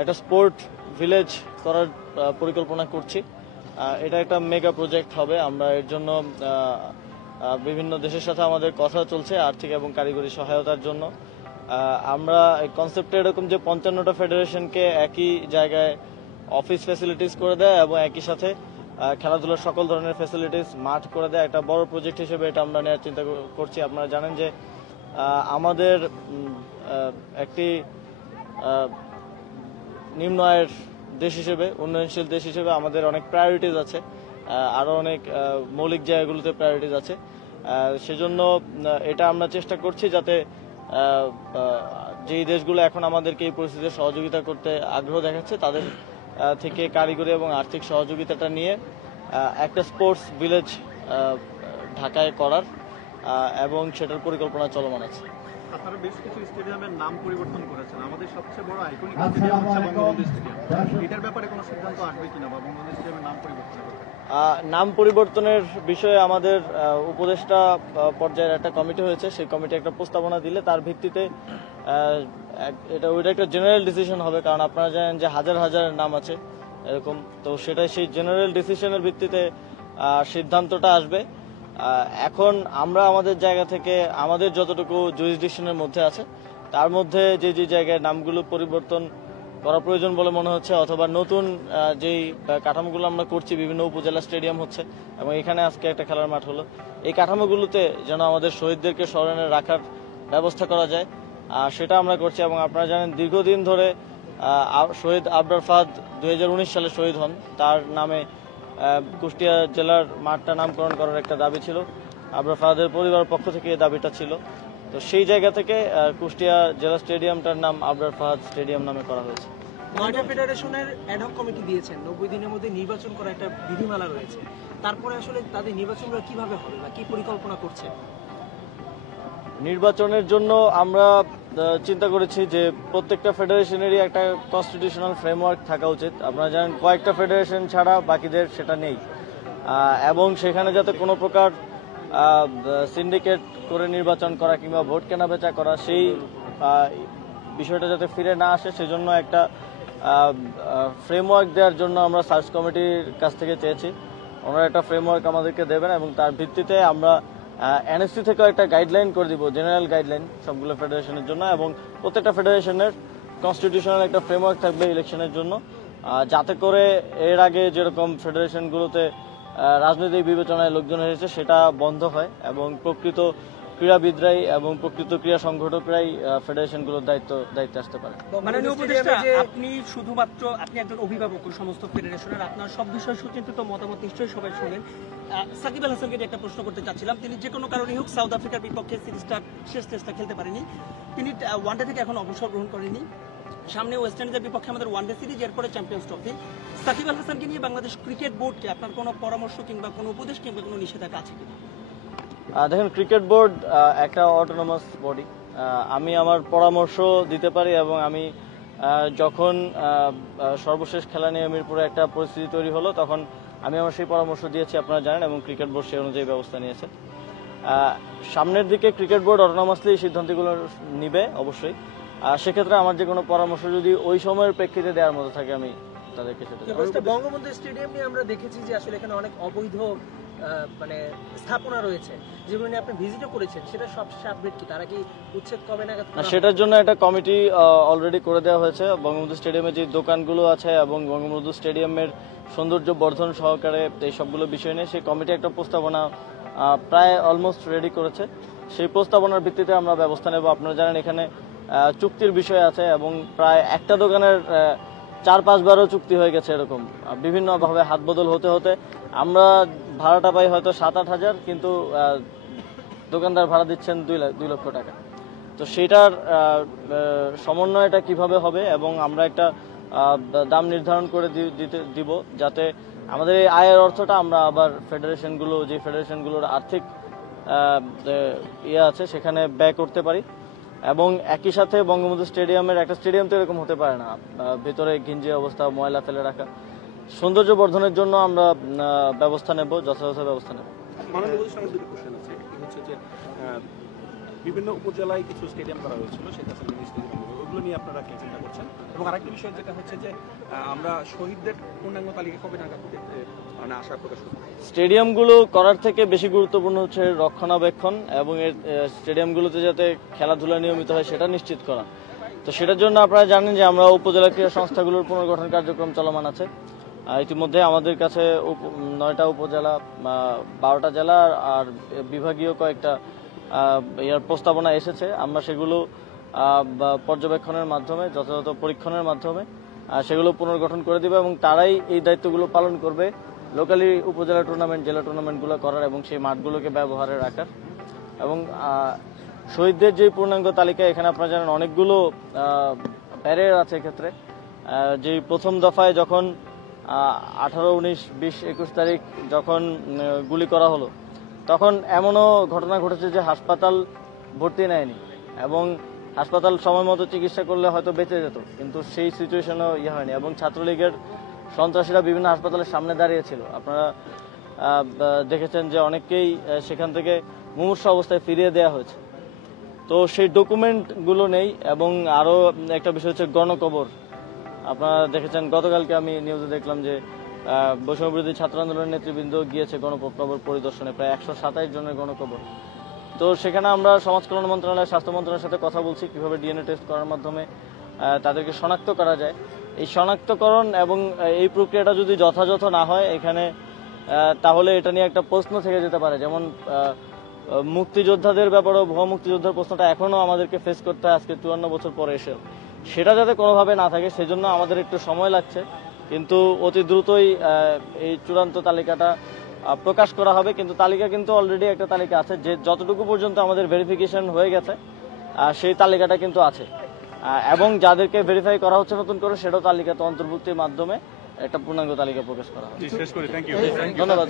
একটা sport village করার পরিকল্পনা করছি। এটা একটা মেগা প্রজেক্ট হবে। আমরা এর জন্য বিভিন্ন দেশের সাথে আমাদের কথা চলছে আর্থিক এবং কারিগরি সহায়তার জন্য। আমরা কনসেপ্টটা এরকম যে 55টা ফেডারেশনকে একই জায়গায় অফিস ফ্যাসিলিটিস করে দেয় এবং একই সাথে খেলাধুলার সকল ধরনের ফ্যাসিলিটিস মাঠ করে দেয়। একটা বড় প্রজেক্ট হিসেবে এটা আমরা নেওয়ার চিন্তা করছি। আপনারা জানেন যে আমাদের একটি নিম্ন আয়ের দেশ হিসেবে, উন্নয়নশীল দেশ হিসেবে আমাদের অনেক প্রায়োরিটিজ আছে, আরও অনেক মৌলিক জায়গাগুলোতে প্রায়োরিটিজ আছে। সেজন্য এটা আমরা চেষ্টা করছি যাতে যেই দেশগুলো এখন আমাদেরকে এই পরিস্থিতিতে সহযোগিতা করতে আগ্রহ দেখাচ্ছে তাদের থেকে কারিগরি এবং আর্থিক সহযোগিতাটা নিয়ে একটা স্পোর্টস ভিলেজ ঢাকায় করার এবং সেটার পরিকল্পনা চলমান আছে। আপনারা বেশ কিছু স্টেডিয়ামের নাম পরিবর্তন করেছেন। আমাদের সবচেয়ে বড় আইকনিক স্টেডিয়াম হচ্ছে বঙ্গবন্ধু স্টেডিয়াম। এটার ব্যাপারে কোনো সিদ্ধান্ত আসবে কিনা বা বঙ্গবন্ধু স্টেডিয়ামের নাম পরিবর্তন করতে? নাম পরিবর্তনের বিষয়ে আমাদের উপদেষ্টা পর্যায়ের একটা কমিটি হয়েছে। সেই কমিটি একটা প্রস্তাবনা দিলে তার ভিত্তিতে ওইটা একটা জেনারেল ডিসিশন হবে, কারণ আপনারা জানেন যে হাজার হাজার নাম আছে এরকম। তো সেটা সেই জেনারেল ডিসিশনের ভিত্তিতে সিদ্ধান্তটা আসবে। এখন আমরা আমাদের জায়গা থেকে আমাদের যতটুকু জুরিসডিকশনের মধ্যে আছে তার মধ্যে যে যে জায়গায় নামগুলো পরিবর্তন করা প্রয়োজন বলে মনে হচ্ছে, অথবা নতুন যেই কাঠামোগুলো আমরা করছি, বিভিন্ন উপজেলা স্টেডিয়াম হচ্ছে এবং এখানে আজকে একটা খেলার মাঠ হলো, এই কাঠামোগুলোতে যেন আমাদের শহীদদেরকে স্মরণে রাখার ব্যবস্থা করা যায় সেটা আমরা করছি। এবং আপনারা জানেন দীর্ঘদিন ধরে শহীদ আবরার ফাহাদ 2019 সালে শহীদ হন, তার নামে কুষ্টিয়া জেলার মাঠটা নামকরণ করার একটা দাবি ছিল। আবরার ফাহাদের পরিবারের পক্ষ থেকে এই দাবিটা ছিল। তো সেই জায়গা থেকে কুষ্টিয়া জেলা স্টেডিয়ামটার নাম আবরার ফাহাদ স্টেডিয়াম নামে করা হয়েছে। 9টা ফেডারেশনের অ্যাডহক কমিটি দিয়েছেন, 90 দিনের মধ্যে নির্বাচন করা একটা বিধিমালা রয়েছে। তারপরে আসলে তাদের নির্বাচনগুলো কিভাবে হবে বা কি পরিকল্পনা করছে? নির্বাচনের জন্য আমরা চিন্তা করেছি যে প্রত্যেকটা ফেডারেশনেরই একটা কনস্টিটিউশনাল ফ্রেমওয়ার্ক থাকা উচিত। আপনারা জানেন কয়েকটা ফেডারেশন ছাড়া বাকিদের সেটা নেই, এবং সেখানে যাতে কোনো প্রকার সিন্ডিকেট করে নির্বাচন করা কিংবা ভোট কেনাবেচা করা সেই বিষয়টা যাতে ফিরে না আসে, সেজন্য একটা ফ্রেমওয়ার্ক দেওয়ার জন্য আমরা সার্চ কমিটির কাছ থেকে চেয়েছি। ওনারা একটা ফ্রেমওয়ার্ক আমাদেরকে দেবেন এবং তার ভিত্তিতে আমরা এনএসসি থেকেও একটা গাইডলাইন করে দিব, জেনারেল গাইডলাইন সবগুলো ফেডারেশনের জন্য, এবং প্রত্যেকটা ফেডারেশনের কনস্টিটিউশনাল একটা ফ্রেমওয়ার্ক থাকবে ইলেকশনের জন্য, যাতে করে এর আগে যেরকম ফেডারেশনগুলোতে রাজনৈতিক বিবেচনায় লোকজন এসেছে সেটা বন্ধ হয় এবং প্রকৃত ক্রীড়াবিদরাই এবং প্রকৃত ক্রীড়া সংগঠকরাই ফেডারেশনগুলোর দায়িত্বে আসতে পারে। মাননীয় উপদেষ্টা, আপনি শুধুমাত্র আপনি একজন অভিভাবক সমস্ত ফেডারেশনের, আপনার সব বিষয় সুচিন্তিত মতামত নিশ্চয়ই সবাই শোনেন। সাকিব আল হাসানকে একটা প্রশ্ন করতে চাচ্ছিলাম। তিনি যে কোনো কারণে হোক সাউথ আফ্রিকার বিপক্ষে সিরিজটা শেষ টেস্টটা খেলতে পারেনি, তিনি ওয়ানডে থেকে এখন অবসর গ্রহণ করেনি। সামনে ওয়েস্ট ইন্ডিজের বিপক্ষে আমাদের ওয়ানডে সিরিজ, এরপরে চ্যাম্পিয়ন্স ট্রফি। সাকিব আল হাসানকে নিয়ে বাংলাদেশ ক্রিকেট বোর্ডকে আপনার কোনো পরামর্শ কিংবা কোনো উপদেশ কিংবা কোনো নিষেধাজ্ঞা আছে কিনা? দেখেন, ক্রিকেট বোর্ড একটা অটোনমাস বডি। আমি আমার পরামর্শ দিতে পারি এবং আমি যখন সর্বশেষ খেলা নিয়ে মিরপুরে একটা পরিস্থিতি তৈরি হলো তখন আমি আমার সেই পরামর্শ দিয়েছি, আপনারা জানেন, এবং ক্রিকেট বোর্ড সেই অনুযায়ী ব্যবস্থা নিয়েছে। সামনের দিকে ক্রিকেট বোর্ড অটোনমাসলি সিদ্ধান্তগুলো নিবে অবশ্যই। সেক্ষেত্রে আমার যে কোনো পরামর্শ যদি ওই সময়ের প্রেক্ষিতে দেওয়ার মতো থাকে আমি তাদেরকে সেটা। বঙ্গবন্ধু স্টেডিয়াম নিয়ে আমরা দেখেছি যে আসলে এখানে অনেক অবৈধ মানে স্থাপনা রয়েছে, যেগুলো নিয়ে আপনি ভিজিটও করেছেন, সেটা সব আপডেট কি? তারা কি উচ্ছেদ কবে নাগাদ? সেটার জন্য একটা কমিটি অলরেডি করে দেওয়া হয়েছে। বঙ্গবন্ধু স্টেডিয়ামে যে দোকানগুলো আছে এবং বঙ্গবন্ধু স্টেডিয়ামের সৌন্দর্য বর্ধন সহকারে এই সবগুলো বিষয় নিয়ে সেই কমিটি একটা প্রস্তাবনা প্রায় অলমোস্ট রেডি করেছে। সেই প্রস্তাবনার ভিত্তিতে আমরা ব্যবস্থা নেব। আপনারা জানেন এখানে চুক্তির বিষয় আছে এবং প্রায় একটা দোকানের 4-5 বারও চুক্তি হয়ে গেছে। এরকম বিভিন্নভাবে হাত বদল হতে হতে আমরা ভাড়াটা পাই হয়তো 7-8 হাজার, কিন্তু দোকানদার ভাড়া দিচ্ছেন 2 লক্ষ টাকা। তো সেটার সমন্বয়টা কিভাবে হবে এবং আমরা একটা দাম নির্ধারণ করে দিব যাতে আমাদের এই আয়ের অর্থটা আমরা আবার যে ফেডারেশনগুলোর আর্থিক আছে সেখানে ব্যয় করতে পারি। এবং একই সাথে বঙ্গবন্ধু স্টেডিয়ামের একটা স্টেডিয়াম তো এরকম হতে পারে না, ভেতরে ঘিঞ্জি অবস্থা, ময়লা ফেলে রাখা। সৌন্দর্য বর্ধনের জন্য আমরা ব্যবস্থা নেব, যথাযথ ব্যবস্থা নেব। বিভিন্ন উপজেলায় কিছু স্টেডিয়াম করা হয়েছিল, শেখ হাসিনা মিনি স্টেডিয়াম, ওগুলো নিয়ে আপনারা কি চিন্তা করছেন? এবং আরেকটা বিষয় যেটা হচ্ছে যে আমরা শহীদদের পূর্ণাঙ্গ তালিকা কবে নাগাদ দেখতে মানে আশা প্রকাশ করব? স্টেডিয়ামগুলো করার থেকে বেশি গুরুত্বপূর্ণ হচ্ছে রক্ষণাবেক্ষণ এবং এর স্টেডিয়ামগুলোতে যাতে খেলাধুলা নিয়মিত হয় সেটা নিশ্চিত করা। তো সেটার জন্য আপনারা জানেন যে আমরা উপজেলা ক্রীড়া সংস্থাগুলোর পুনর্গঠন কার্যক্রম চলমান আছে। ইতিমধ্যে আমাদের কাছে 9টা উপজেলা, 12টা জেলা আর বিভাগীয় কয়েকটা ইয়ার প্রস্তাবনা এসেছে। আমরা সেগুলো পর্যবেক্ষণের মাধ্যমে, যথাযথ পরীক্ষণের মাধ্যমে সেগুলো পুনর্গঠন করে দিবে এবং তারাই এই দায়িত্বগুলো পালন করবে, লোকালি উপজেলা টুর্নামেন্ট, জেলা টুর্নামেন্টগুলো করার এবং সেই মাঠগুলোকে ব্যবহারে রাখার। এবং শহীদদের যে পূর্ণাঙ্গ তালিকা, এখানে আপনারা জানেন অনেকগুলো ব্যারিয়ার আছে এক্ষেত্রে। যে প্রথম দফায় যখন 18, 19, 20, 21 তারিখ যখন গুলি করা হলো, তখন এমনও ঘটনা ঘটেছে যে হাসপাতাল ভর্তি নেয়নি এবং হাসপাতাল সময় মতো চিকিৎসা করলে হয়তো বেঁচে যেত, কিন্তু সেই সিচুয়েশনও হয়নি। এবং ছাত্রলীগের সন্ত্রাসীরা বিভিন্ন হাসপাতালের সামনে দাঁড়িয়েছিল। আপনারা দেখেছেন যে অনেককেই সেখান থেকে মুমূর্ষ অবস্থায় ফিরিয়ে দেওয়া হয়েছে। তো সেই ডকুমেন্টগুলো নেই। এবং আরও একটা বিষয় হচ্ছে গণকবর। আপনারা দেখেছেন গতকালকে আমি নিউজে দেখলাম যে বৈষম্যবিরোধী ছাত্র আন্দোলনের নেতৃবৃন্দ গিয়েছে গণকবর পরিদর্শনে, প্রায় 127 জনের গণকবর। তো সেখানে আমরা সমাজ কল্যাণ মন্ত্রণালয়, স্বাস্থ্য মন্ত্রণালয়ের সাথে কথা বলছি কিভাবে ডিএনএ টেস্ট করার মাধ্যমে তাদেরকে শনাক্ত করা যায়। এই শনাক্তকরণ এবং এই প্রক্রিয়াটা যদি যথাযথ না হয় এখানে, তাহলে এটা নিয়ে একটা প্রশ্ন থেকে যেতে পারে। যেমন মুক্তিযোদ্ধাদের ব্যাপারেও, ভুয়া মুক্তিযোদ্ধার প্রশ্নটা এখনো আমাদেরকে ফেস করতে হয় আজকে 54 বছর পরে এসেও। সেটা যাতে কোনোভাবে না থাকে সেজন্য আমাদের একটু সময় লাগছে, কিন্তু অতি দ্রুতই এই চূড়ান্ত তালিকাটা প্রকাশ করা হবে। কিন্তু তালিকা কিন্তু অলরেডি একটা তালিকা আছে, যে যতটুকু পর্যন্ত আমাদের ভেরিফিকেশন হয়ে গেছে সেই তালিকাটা কিন্তু আছে। এবং যাদেরকে ভেরিফাই করা হচ্ছে নতুন করে, সেটাও তালিকাতে অন্তর্ভুক্তির মাধ্যমে একটা পূর্ণাঙ্গ তালিকা প্রকাশ করা হবে। শেষ করে থ্যাংক ইউ। ধন্যবাদ।